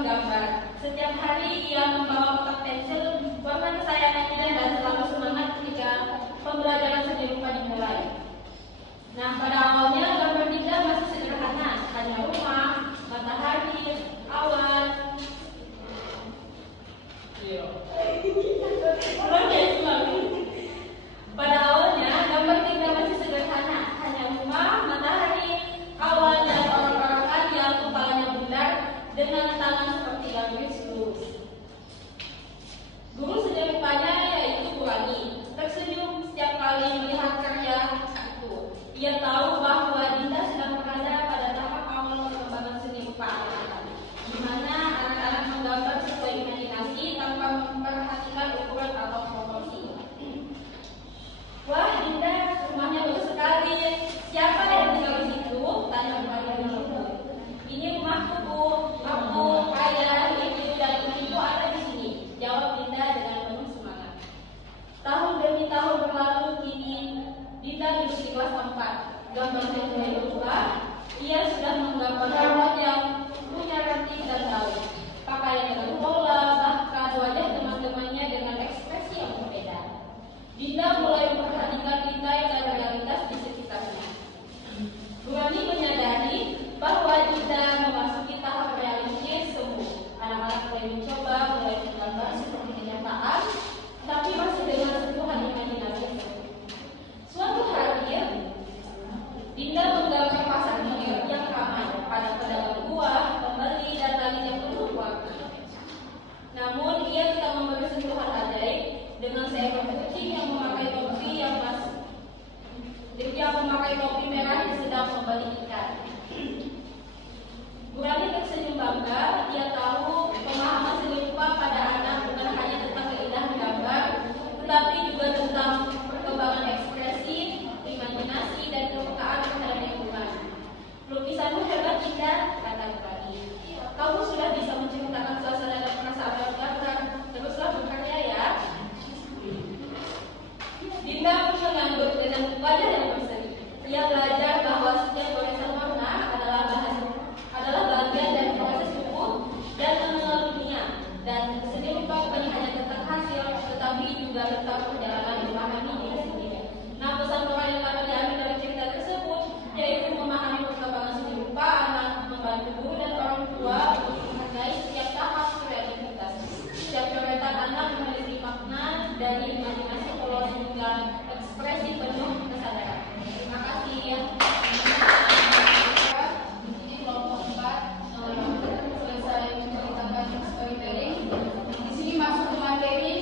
menggambar. Setiap hari ia membawa kotak pensil, warna kesayangannya, dan selalu semangat ketika pembelajaran seni rupa dimulai. Nah, pada awalnya gambar Dinda masih sederhana, hanya rumah, matahari, awan. Pada awalnya gambar Dinda masih sederhana, hanya rumah, matahari, awan, dan orang-orang yang kepalanya bulat dengan tangan seperti garis lurus. Guru seni rupanya yaitu Bu Rani tersenyum setiap kali melihat karya itu. Ia tahu bahwa Dinda sedang berada pada tahap awal perkembangan seni rupa, di mana anak-anak menggambar sesuai imajinasi tanpa memperhatikan ukuran atau proporsi. Wah, Dinda, rumahnya bagus sekali. Siapa yang tinggal di situ? Tanya Bu Rani lembut. Ini rumahku, Bu. Aku, ayah, ibu, dan ibu ada di sini, jawab Dinda dengan penuh semangat. Tahun demi tahun berlalu, kini Dinda duduk di kelas 4. Gambarnya mulai berubah. Ia sudah menggambar hewan yang punya ranting dan daun, pakaian dengan pola, bahkan wajah teman-temannya dengan ekspresi yang berbeda. Dinda mulai memperhatikan detail dan realitas di sekitarnya. Bu Rani menyadari bahwa Dinda memasuki tahap realistis semu. Anak-anak mulai mencoba, mulai menggambar seperti kenyataan, tapi masih dengan sentuhan imajinasi. Suatu hari, Dinda menggambar pasar yang ramai, pada pedagang buah, pembeli, dan langit yang penuh warna. Namun, ia tidak memberi sentuhan ajaib dengan seekor kucing yang memakai topi merah yang sedang membeli ikan. Bu Rani tersenyum bangga. Dia tahu pemahaman seni rupa pada anak bukan hanya tentang keindahan gambar, tetapi juga tentang perkembangan ekspresi, imajinasi, dan kepekaan terhadap lingkungan. Lukisanmu hebat, Dinda, kata Bu Rani. Kamu sudah bisa menceritakan suasana dan perasaan lewat gambar. Teruslah berkarya ya. Dinda pun mengangguk dengan wajah yang berseri. Ia belajar bahwa setiap goresan warna adalah bagian dari proses tumbuh dan mengenal dunia. Dan seni rupa bukan hanya tentang hasil, tetapi juga tentang perjalanan memahami diri sendiri. Nah, pesan moral yang dapat diambil dari cerita tersebut yaitu memahami perkembangan seni rupa anak, membantu guru dan orang tua untuk menghargai setiap tahap kreativitas. Setiap coretan anak memiliki makna dari imajinasi polos hingga ekspresi penuh kesadaran. Terima kasih ya. Di sini kelompok 4 selesai menceritakan storytelling. Di sini masuk ke materi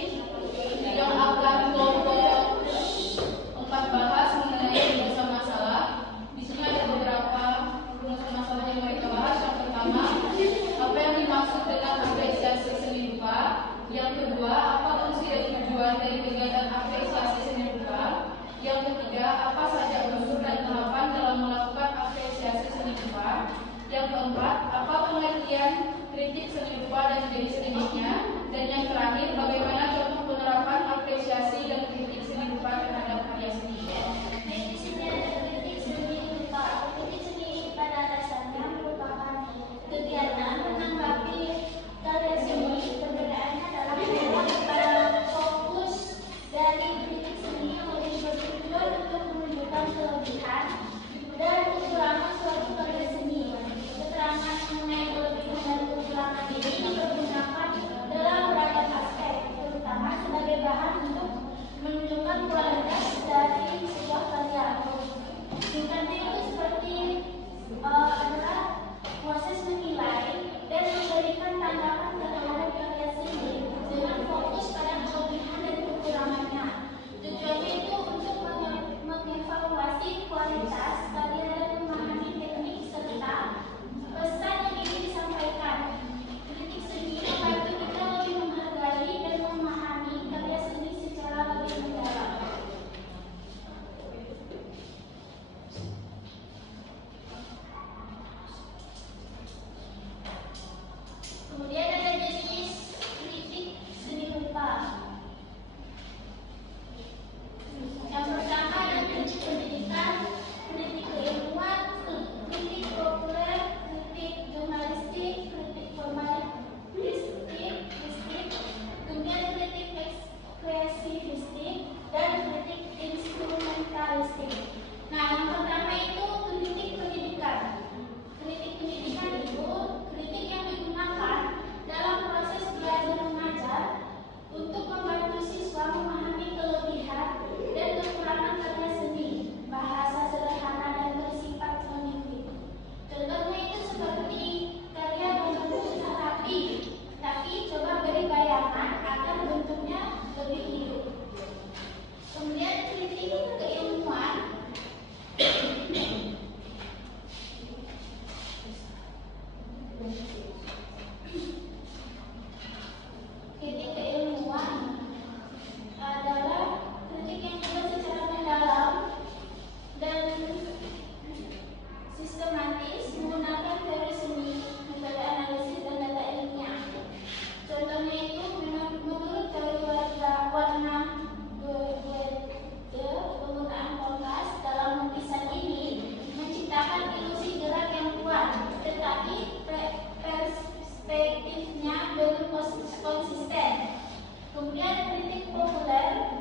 yang akan kelompok 4 bahas mengenai rumusan masalah. Di sini ada beberapa rumusan masalah yang mereka bahas. Yang pertama, apa yang dimaksud dengan apresiasi seni rupa? Yang kedua, apa fungsi dan tujuan dari kegiatan apresiasi seni rupa? Yang ketiga, apa saja unsur dan tahapan dalam melakukan apresiasi seni rupa? Yang keempat, apa pengertian kritik seni rupa dan jenis kritiknya? Dan yang terakhir, bagaimana contoh penerapan apresiasi dan kritik seni rupa terhadap karya seni? Di sini ada kritik seni rupa. Kritik seni pada dasarnya merupakan kegiatan menanggapi karya seni. Perbedaannya adalah pada fokus dari kritik seni yang lebih bertujuan untuk menunjukkan kelebihan dan kekurangan suatu karya seni. Keterangan mengenai kelebihan dan kekurangan ini dipergunakan Kemudian kritik populer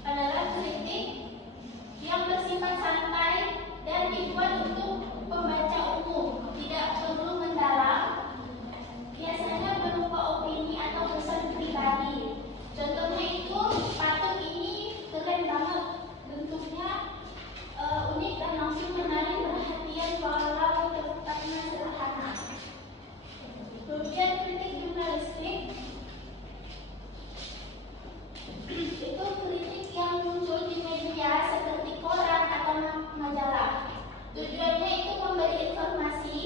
adalah kritik yang bersifat santai dan dibuat untuk pembaca umum, tidak perlu mendalam, biasanya berupa opini atau pesan pribadi. Contohnya itu, patung ini keren banget, bentuknya unik dan langsung menarik perhatian walau tempatnya sederhana. Kemudian kritik jurnalistik itu kritik yang muncul di media seperti koran atau majalah. Tujuannya itu memberi informasi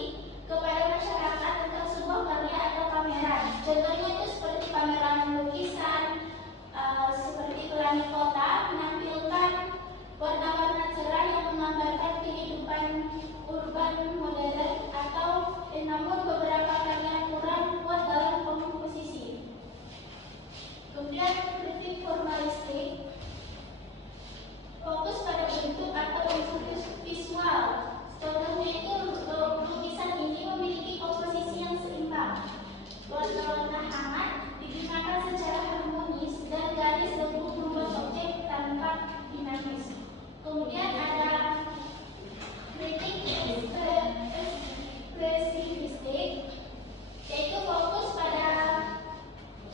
kepada masyarakat tentang sebuah karya atau pameran. Contohnya itu seperti pameran lukisan, seperti pelangi kota menampilkan warna-warna cerah yang menggambarkan kehidupan urban modern, atau namun beberapa karya kurang kuat dalam komposisi. Kemudian kritik formalistik fokus pada bentuk atau unsur visual. Contohnya itu lukisan ini memiliki komposisi yang seimbang. Warna-warna hangat digunakan secara harmonis dan garis lembut membuat objek tampak dinamis. Kemudian ada kritik ekspresivistik, yaitu fokus pada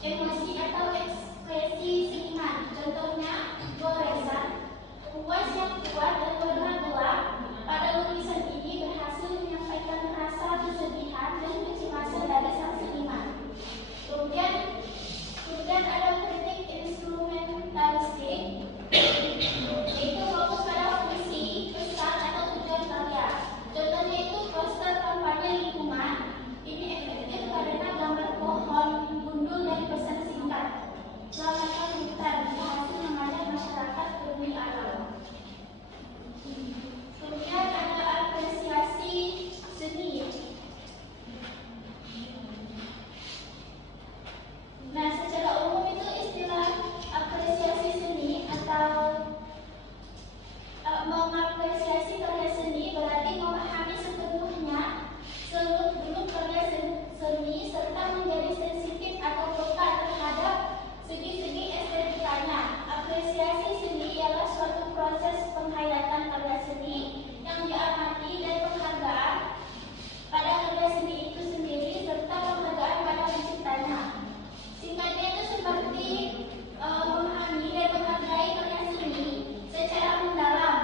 emosi atau ekspresi seniman. Contohnya goresan, puas yang kuat dan warna gelap pada lukisan ini berhasil menyampaikan rasa kesedihan dan kecemasan dari sang seniman. Kemudian ada kritik instrumentalistik, yaitu fokus pada fungsi, pesan atau tujuan karya. Contohnya itu poster kampanye lingkungan. Ini efektif karena gambar pohon gundul dan pesan singkat. Selamatkan hutan berhasil mengajak masyarakat peduli alam. Kemudian ada apresiasi seni. Nah, secara umum itu istilah apresiasi seni atau mengapresiasi karya seni berarti memahami sepenuhnya seluk-beluk karya seni serta menjadi sensitif atau peka terhadap segi-segi estetikanya. Apresiasi seni ialah suatu proses penghayatan karya seni yang diamati dan penghargaan pada karya seni itu sendiri serta penghargaan pada penciptanya. Singkatnya itu seperti memahami dan menghargai karya seni secara mendalam.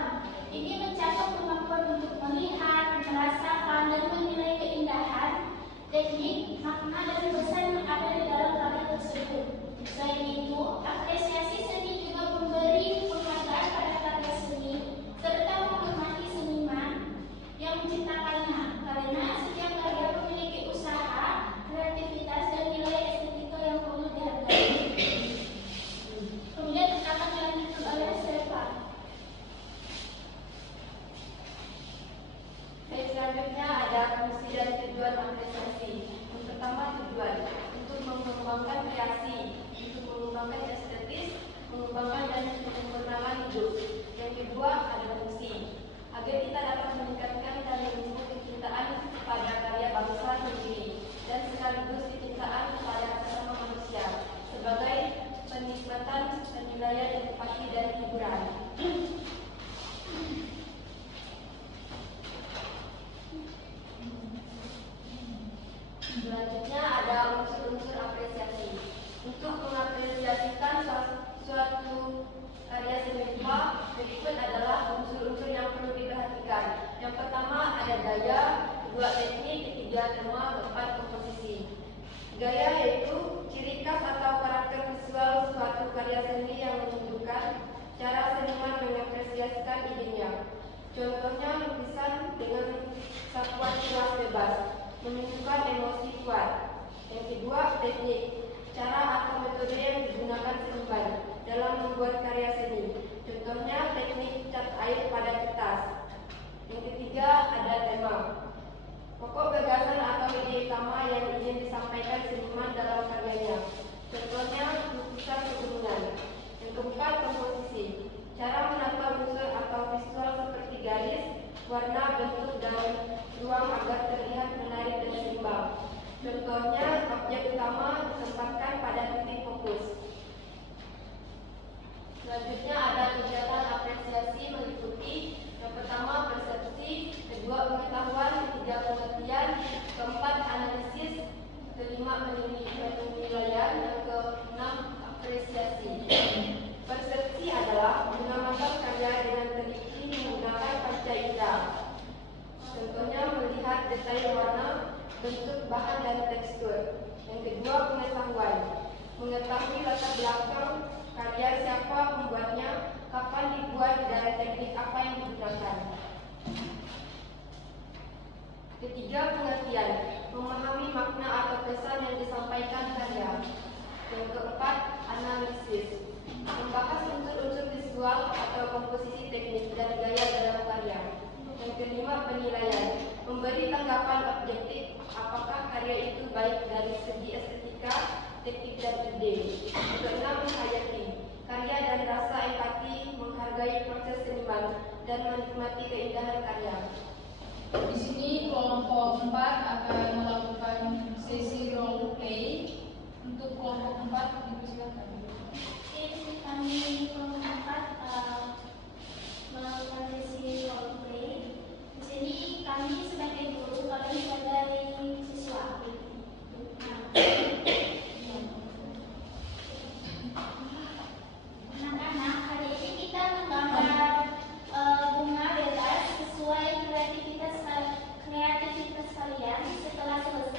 Ini mencakup kemampuan untuk melihat, merasakan, dan menilai keindahan, teknik, makna, dan pesan yang ada di dalam karya tersebut. Selain itu, apresiasi seni juga memberi penghargaan pada karya seni serta menghormati seniman yang menciptakannya, karena setiap karya memiliki usaha, kreativitas, dan nilai estetika yang perlu dihargai. Kemudian akan dilanjutkan oleh Stefan. Selanjutnya ada fungsi dan tujuan apresiasi. Yang pertama, tujuan untuk mengembangkan kreasi, untuk mengembangkan estetis, mengembangkan dan menyempurnakan hidup. Yang kedua, ada fungsi agar kita dapat meningkatkan dan menumbuh kecintaan kepada karya bangsa sendiri dan sekaligus kecintaan kepada sesama manusia sebagai penikmatan, penilaian edukasi dan hiburan. Selanjutnya ada unsur-unsur apresiasi. Untuk mengapresiasikan suatu karya seni berikut adalah unsur-unsur yang perlu diperhatikan. Yang pertama ada gaya, kedua teknik, ketiga tema, keempat komposisi. Gaya yaitu ciri khas atau karakter visual suatu karya seni yang menunjukkan cara seniman mengapresiasikan idenya. Contohnya lukisan dengan satuan jelas bebas menunjukkan emosi kuat. Yang kedua, teknik, cara atau metode yang digunakan seniman dalam membuat karya seni. Contohnya teknik cat air pada kertas. Yang ketiga, ada tema, pokok gagasan atau ide utama yang ingin disampaikan seniman dalam karyanya. Contohnya lukisan pegunungan. Yang keempat, komposisi, cara menata unsur atau visual seperti garis, warna, bentuk, dan ruang agar terlihat menarik dan seimbang. Contohnya objek utama ditempatkan pada titik fokus. Selanjutnya ada kegiatan apresiasi meliputi yang pertama persepsi, kedua pengetahuan, ketiga pengertian, keempat analisis, kelima penilaian, yang keenam apresiasi. Persepsi adalah mengamalkan karya dengan teliti menggunakan panca indera. Contohnya melihat detail warna, bentuk bahan dan tekstur. Yang kedua pengetahuan, mengetahui latar belakang karya, siapa pembuatnya, kapan dibuat, dan teknik apa yang digunakan. Ketiga pengertian, memahami makna atau pesan yang disampaikan karya. Yang keempat analisis, membahas unsur-unsur visual atau komposisi teknik dan gaya dalam karya. Yang kelima penilaian, memberi tanggapan objektif apakah karya itu baik dari segi estetika, teknik dan ide. Yang keenam menghayati, karya dan rasa empati, menghargai proses seniman dan menikmati keindahan karya. Di sini kelompok 4 akan melakukan sesi role play. Untuk kelompok 4 dipersilakan. Kami kelompok 4 melakukan sesi role play. Di sini kami sebagai guru, kalian sebagai siswa. Anak-anak, hari ini kita menggambar bunga bebas sesuai kreativitas kalian. Setelah selesai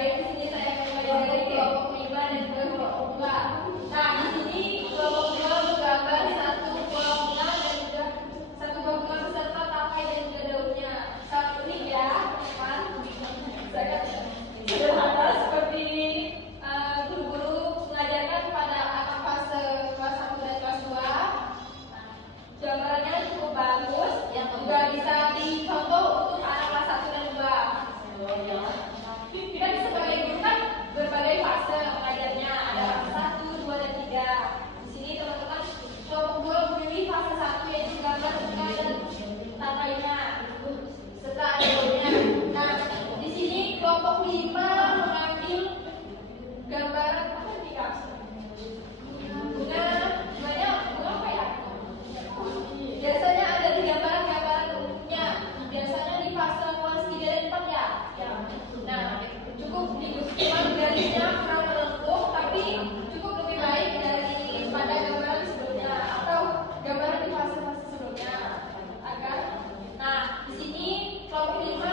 Baik, di sini saya akan mulai dari kelompok 5 dan kelompok 4. Nah, di sini kelompok 2 menggambar satu buah bunga dan juga satu buah bunga beserta tangkai dan juga daunnya. Saat ini ya, teman, sangat sederhana seperti guru-guru mengajarkan pada anak fase kelas 1 dan kelas 2. Gambarannya cukup bagus, juga bisa dicontoh untuk anak kelas 1 dan 2. Kita sebagai guru kan berbagai fase mengajarnya, ada fase 1, 2, dan 3. Di sini teman-teman kelompok 2 memilih fase 1 yaitu gambar bunga dan tangkainya serta ada daunnya. Nah, di sini kelompok 5 mengambil gambaran apa nih Kak? Bunga apa ya? Biasanya ada di gambaran umumnya. Biasanya di fase kelas 3 dan 4 ya. Nah, cukup cuma garisnya kurang melengkung, tapi cukup lebih baik daripada gambaran sebelumnya atau gambaran di fase-fase sebelumnya. Agar, nah di sini kelompok 5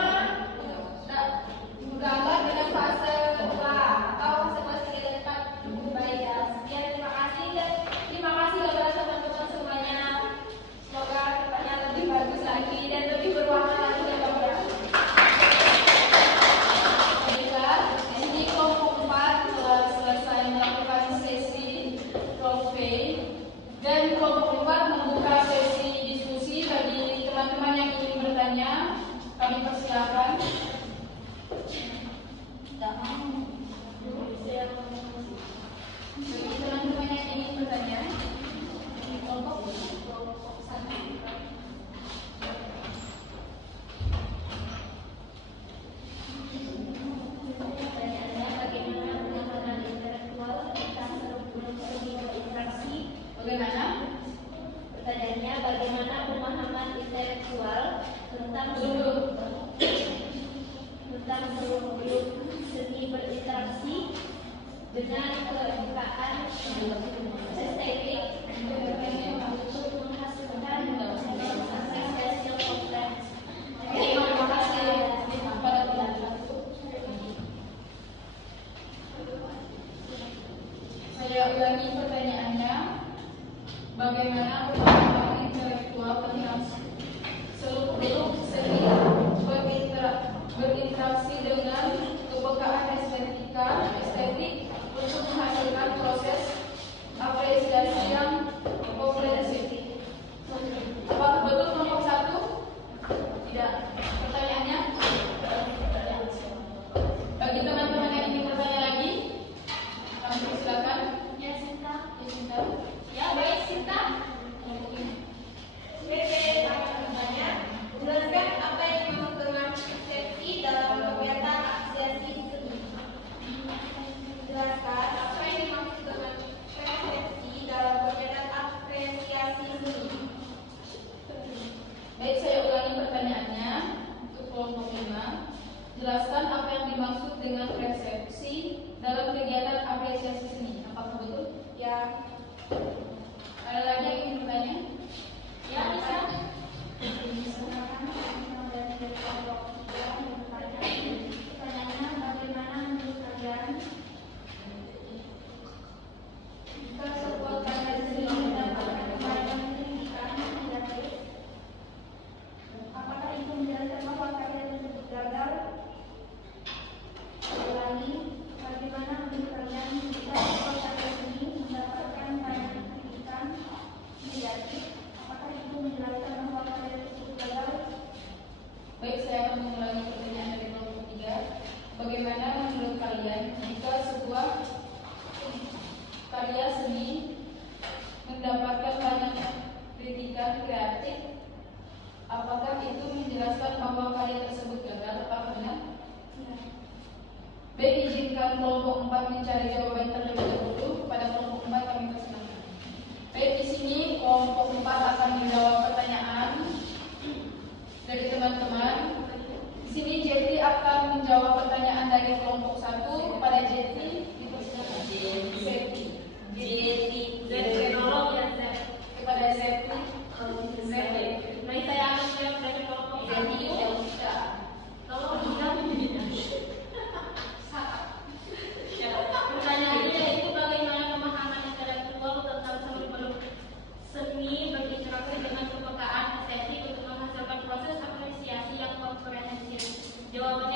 menggambar dengan fase 2 atau fase kelas 3 dan 4 cukup baik ya. Sekian, terima kasih dan terima kasih kepada teman-teman semuanya. Semoga kedepannya lebih bagus lagi dan lebih berwarna lagi ya Bapak. Baiklah, di sini kelompok 4 telah selesai melakukan sesi role play dan kelompok 4 membuka sesi diskusi bagi teman-teman yang ingin bertanya. Kami persilakan. Bagi teman-teman yang ingin bertanya, kelompok 1. Pertanyaannya, bagaimana pemahaman intelektual tentang seni berinteraksi? Bagaimana? Pertanyaannya, bagaimana pemahaman intelektual tentang seluk-beluk seni berinteraksi dengan kebukaan estetik untuk menghasilkan apresiasi yang kompleks? Terima kasih pada teman-teman. Saya ulangi pertanyaannya. Bagaimana pemahaman intelektual tentang seluk-beluk seni berinteraksi dengan kepekaan estetik untuk menghasilkan proses apresiasi yang komprehensif? Apakah betul kelompok 1? Tidak. Pertanyaannya? Bagi teman-teman yang ingin bertanya lagi, kami persilakan. Ya, Sinta. Ya, baik Sinta. Akan bertanya, jelaskan apa yang dimaksud dengan persepsi dalam kegiatan apresiasi seni. Jelaskan apa yang dimaksud dengan persepsi dalam kegiatan apresiasi seni. Baik, saya ulangi pertanyaannya untuk kelompok 5. Jelaskan apa yang dimaksud dengan persepsi dalam kegiatan apresiasi seni. Apakah betul? Ya, Ada lagi yang ingin bertanya? ya bisa. Pertanyaannya, bagaimana menurut kalian jika sebuah karya seni mendapatkan penghargaan kritikan negatif, apakah itu menjelaskan bahwa karya tersebut gagal? Ulangi, bagaimana menurut kalian jika sebuah karya seni mendapatkan penghargaan kritikan negatif, apakah itu menjelaskan bahwa karya tersebut gagal? Baik, saya akan mengulangi pertanyaan dari kelompok 3. Bagaimana menurut kalian jika sebuah karya seni mendapatkan banyak kritikan kreatif, apakah itu menjelaskan bahwa karya tersebut gagal? Apakah benar? Baik, izinkan kelompok 4 mencari jawaban terlebih dahulu. Kepada kelompok 4 kami persilakan. Baik, di sini kelompok 4 akan menjawab pertanyaan dari teman-teman. Di sini Jetty akan menjawab pertanyaan dari kelompok 1. Kepada Jetty, dipersilakan. Jetty. Tolong ya, Zep. Kepada Jetty. Baik, saya akan menjawab dari kelompok 1. Tolong dijawab. Jawaban